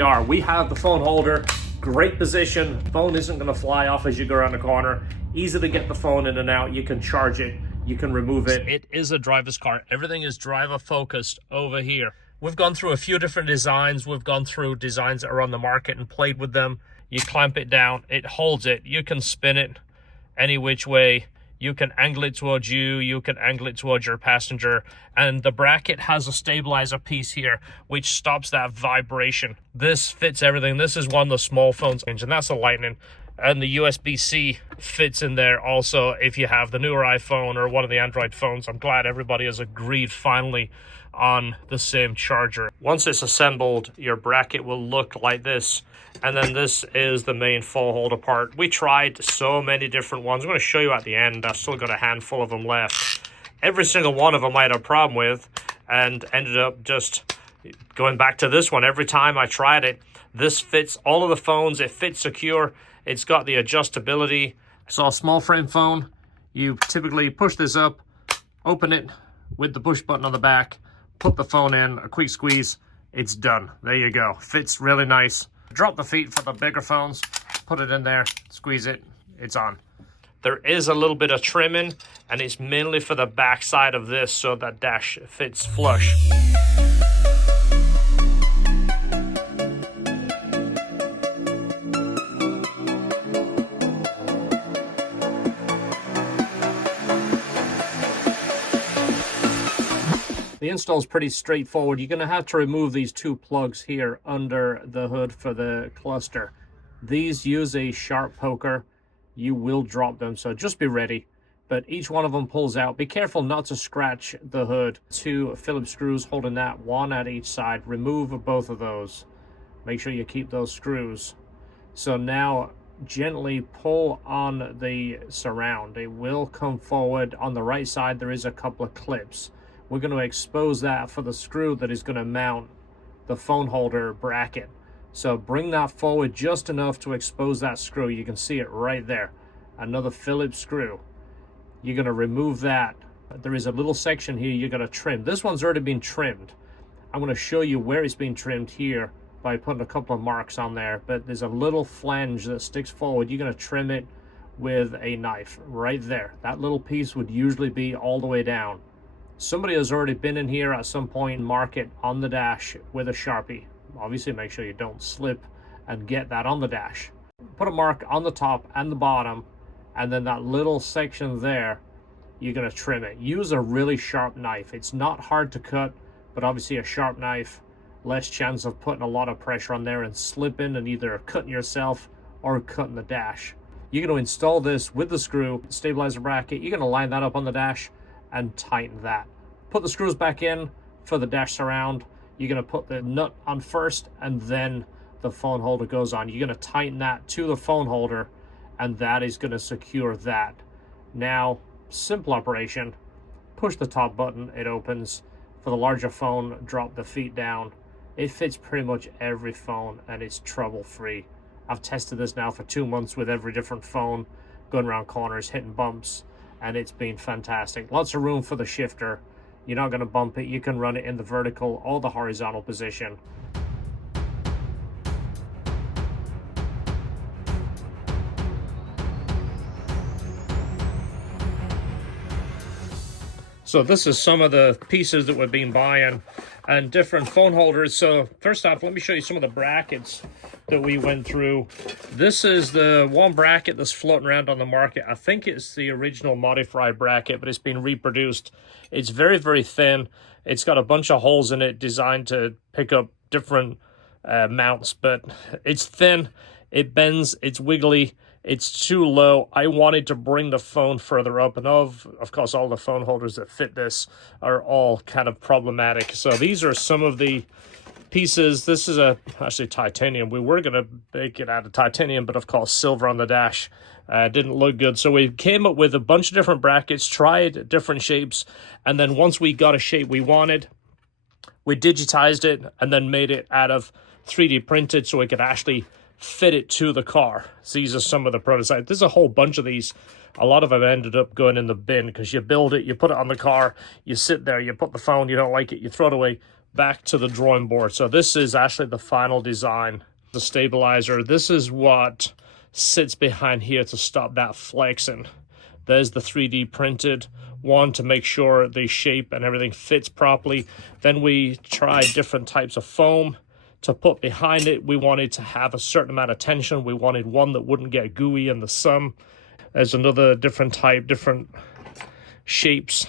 we are. We have the phone holder, great position. Phone isn't going to fly off as you go around the corner. Easy to get the phone in and out. You can charge it, you can remove it. It is a driver's car. Everything is driver focused over here. We've gone through a few different designs. We've gone through designs that are on the market and played with them. You clamp it down, it holds it. You can spin it any which way. You can angle it towards you, you can angle it towards your passenger, and the bracket has a stabilizer piece here which stops that vibration. This fits everything. This is one of the small phones, and that's a Lightning, and the USB-C fits in there also if you have the newer iPhone or one of the Android phones. I'm glad everybody has agreed finally on the same charger. Once it's assembled, your bracket will look like this. And then this is the main phone holder part. We tried so many different ones. I'm going to show you at the end. I've still got a handful of them left. Every single one of them I had a problem with and ended up just going back to this one. Every time I tried it, this fits all of the phones. It fits secure. It's got the adjustability. So a small frame phone, you typically push this up, open it with the push button on the back, put the phone in, a quick squeeze, it's done. There you go. Fits really nice. Drop the feet for the bigger phones, put it in there, squeeze it, it's on. There is a little bit of trimming, and it's mainly for the back side of this so that dash fits flush. The install is pretty straightforward. You're going to have to remove these two plugs here under the hood for the cluster. These use a sharp poker. You will drop them, so just be ready. But each one of them pulls out. Be careful not to scratch the hood. Two Phillips screws holding that, one at each side. Remove both of those. Make sure you keep those screws. So now gently pull on the surround. It will come forward. On the right side there is a couple of clips. We're going to expose that for the screw that is going to mount the phone holder bracket. So bring that forward just enough to expose that screw. You can see it right there. Another Phillips screw. You're going to remove that. There is a little section here you're going to trim. This one's already been trimmed. I'm going to show you where it's been trimmed here by putting a couple of marks on there. But there's a little flange that sticks forward. You're going to trim it with a knife right there. That little piece would usually be all the way down. Somebody has already been in here at some point and mark it on the dash with a Sharpie. Obviously make sure you don't slip and get that on the dash. Put a mark on the top and the bottom, and then that little section there, you're going to trim it. Use a really sharp knife. It's not hard to cut, but obviously a sharp knife, less chance of putting a lot of pressure on there and slipping and either cutting yourself or cutting the dash. You're going to install this with the screw, stabilizer bracket. You're going to line that up on the dash and tighten that. Put the screws back in for the dash surround. You're going to put the nut on first, and then the phone holder goes on. You're going to tighten that to the phone holder, and that is going to secure that. Now, simple operation. Push the top button, it opens. For the larger phone, drop the feet down. It fits pretty much every phone, and it's trouble-free. I've tested this now for 2 months with every different phone, going around corners, hitting bumps, and it's been fantastic. Lots of room for the shifter. You're not going to bump it. You can run it in the vertical or the horizontal position. So this is some of the pieces that we've been buying and different phone holders. So first off, let me show you some of the brackets that we went through. This is the one bracket that's floating around on the market. I think it's the original modified bracket, but it's been reproduced. It's very, very thin. It's got a bunch of holes in it designed to pick up different mounts, but it's thin, it bends, it's wiggly, it's too low. I wanted to bring the phone further up, and of course all the phone holders that fit this are all kind of problematic. So these are some of the pieces. This is actually titanium. We were going to make it out of titanium, but of course silver on the dash didn't look good. So we came up with a bunch of different brackets, tried different shapes, and then once we got a shape we wanted, we digitized it and then made it out of 3D printed so we could actually fit it to the car. So these are some of the prototypes. There's a whole bunch of these. A lot of them ended up going in the bin because you build it, you put it on the car, you sit there, you put the phone, you don't like it, you throw it away, back to the drawing board. So this is actually the final design. The stabilizer, this is what sits behind here to stop that flexing. There's the 3D printed one to make sure the shape and everything fits properly. Then we tried different types of foam to put behind it. We wanted to have a certain amount of tension. We wanted one that wouldn't get gooey in the sun. There's another different type, different shapes.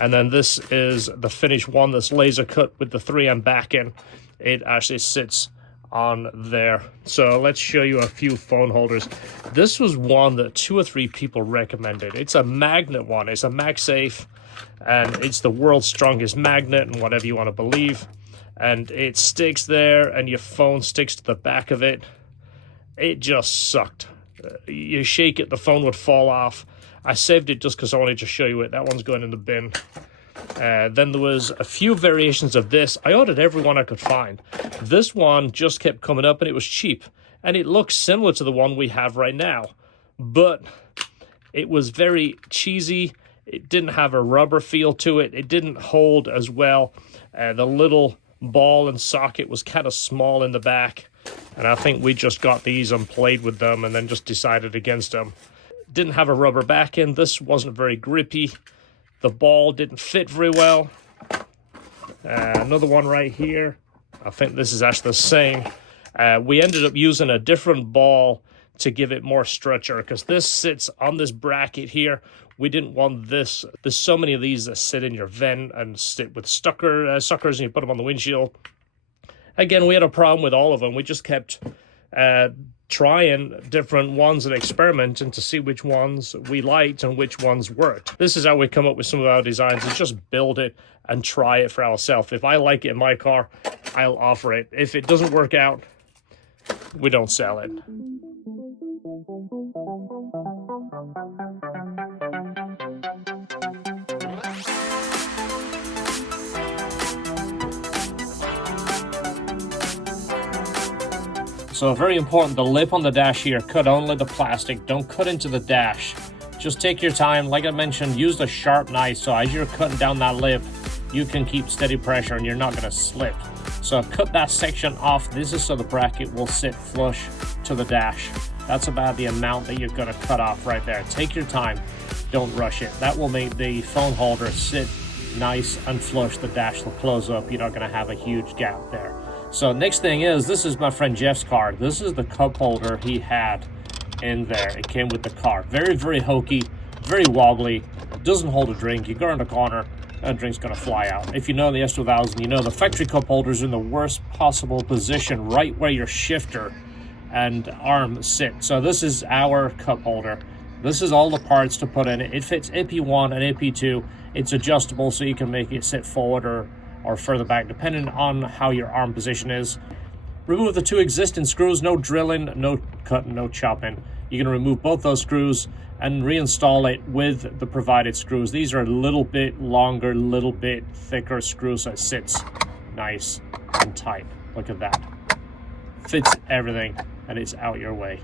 And then this is the finished one that's laser cut with the 3M backing. It actually sits on there. So let's show you a few phone holders. This was one that 2 or 3 people recommended. It's a magnet one. It's a MagSafe, and it's the world's strongest magnet, and whatever you want to believe. And it sticks there, and your phone sticks to the back of it. It just sucked. You shake it, the phone would fall off. I saved it just because I wanted to show you it. That one's going in the bin. Then there was a few variations of this. I ordered every one I could find. This one just kept coming up, and it was cheap. And it looks similar to the one we have right now. But it was very cheesy. It didn't have a rubber feel to it. It didn't hold as well. The little ball and socket was kind of small in the back. And I think we just got these and played with them and then just decided against them. Didn't have a rubber back end. This wasn't very grippy. The ball didn't fit very well. Another one right here. I think this is actually the same. We ended up using a different ball to give it more stretcher because this sits on this bracket here. We didn't want this. There's so many of these that sit in your vent and sit with suckers and you put them on the windshield. Again, we had a problem with all of them. We just kept trying different ones and experimenting to see which ones we liked and which ones worked. This is how we come up with some of our designs, is just build it and try it for ourselves. If I like it in my car, I'll offer it. If it doesn't work out, we don't sell it. So very important, the lip on the dash here, cut only the plastic, don't cut into the dash. Just take your time. Like I mentioned, use a sharp knife so as you're cutting down that lip, you can keep steady pressure and you're not going to slip. So cut that section off. This is so the bracket will sit flush to the dash. That's about the amount that you're going to cut off right there. Take your time, don't rush it. That will make the phone holder sit nice and flush. The dash will close up. You're not going to have a huge gap there. So next thing is, this is my friend Jeff's car. This is the cup holder he had in there. It came with the car. Very, very hokey, very wobbly. Doesn't hold a drink. You go in the corner, that drink's gonna fly out. If you know the S2000, you know the factory cup holders are in the worst possible position, right where your shifter and arm sit. So this is our cup holder. This is all the parts to put in it. It fits AP1 and AP2. It's adjustable so you can make it sit forward or further back, depending on how your arm position is. Remove the 2 existing screws, no drilling, no cutting, no chopping. You're gonna remove both those screws and reinstall it with the provided screws. These are a little bit longer, little bit thicker screws, so it sits nice and tight. Look at that. Fits everything, and it's out your way.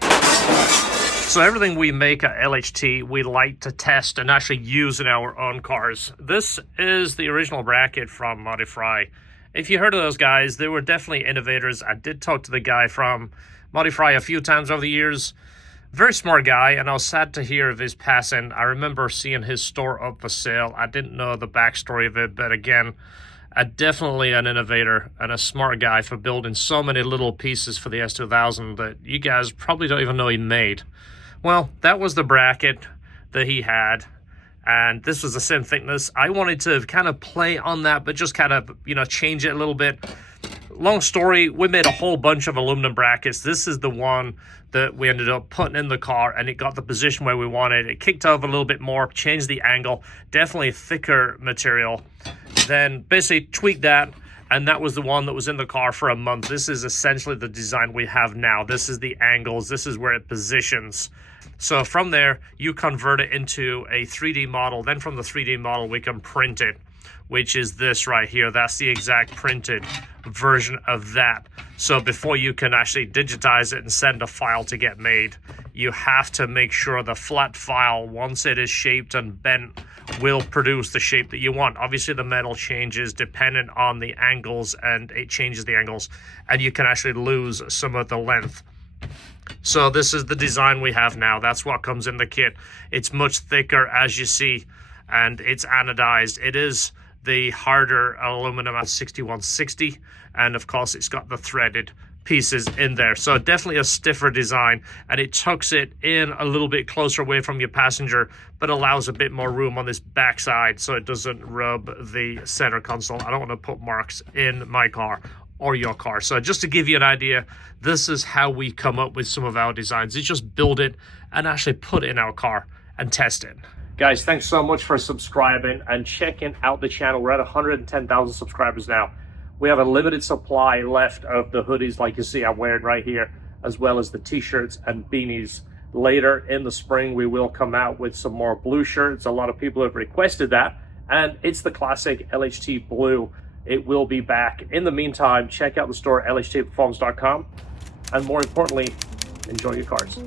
So everything we make at LHT, we like to test and actually use in our own cars. This is the original bracket from Modify. If you heard of those guys, they were definitely innovators. I did talk to the guy from Modify a few times over the years. Very smart guy, and I was sad to hear of his passing. I remember seeing his store up for sale. I didn't know the backstory of it, but again, definitely an innovator and a smart guy for building so many little pieces for the S2000 that you guys probably don't even know he made. Well, that was the bracket that he had, and this was the same thickness. I wanted to kind of play on that, but just kind of, change it a little bit. Long story, we made a whole bunch of aluminum brackets. This is the one that we ended up putting in the car, and it got the position where we wanted. It kicked over a little bit more, changed the angle, definitely thicker material. Then basically tweaked that, and that was the one that was in the car for a month. This is essentially the design we have now. This is the angles. This is where it positions. So from there, you convert it into a 3D model. Then from the 3D model, we can print it, which is this right here. That's the exact printed version of that. So before you can actually digitize it and send a file to get made, you have to make sure the flat file, once it is shaped and bent will produce the shape that you want. Obviously the metal changes dependent on the angles, and it changes the angles, and you can actually lose some of the length. So this is the design we have now. That's what comes in the kit. It's much thicker, as you see, and it's anodized. It is the harder aluminum at 6160, and of course it's got the threaded pieces in there. So definitely a stiffer design, and it tucks it in a little bit closer away from your passenger, but allows a bit more room on this backside so it doesn't rub the center console. I don't want to put marks in my car or your car. So just to give you an idea, this is how we come up with some of our designs. It's just build it and actually put it in our car and test it. Guys, thanks so much for subscribing and checking out the channel. We're at 110,000 subscribers now. We have a limited supply left of the hoodies like you see I'm wearing right here, as well as the t-shirts and beanies. Later in the spring, we will come out with some more blue shirts. A lot of people have requested that, and it's the classic LHT blue. It will be back. In the meantime, check out the store, LHTperformance.com, and more importantly, enjoy your cars.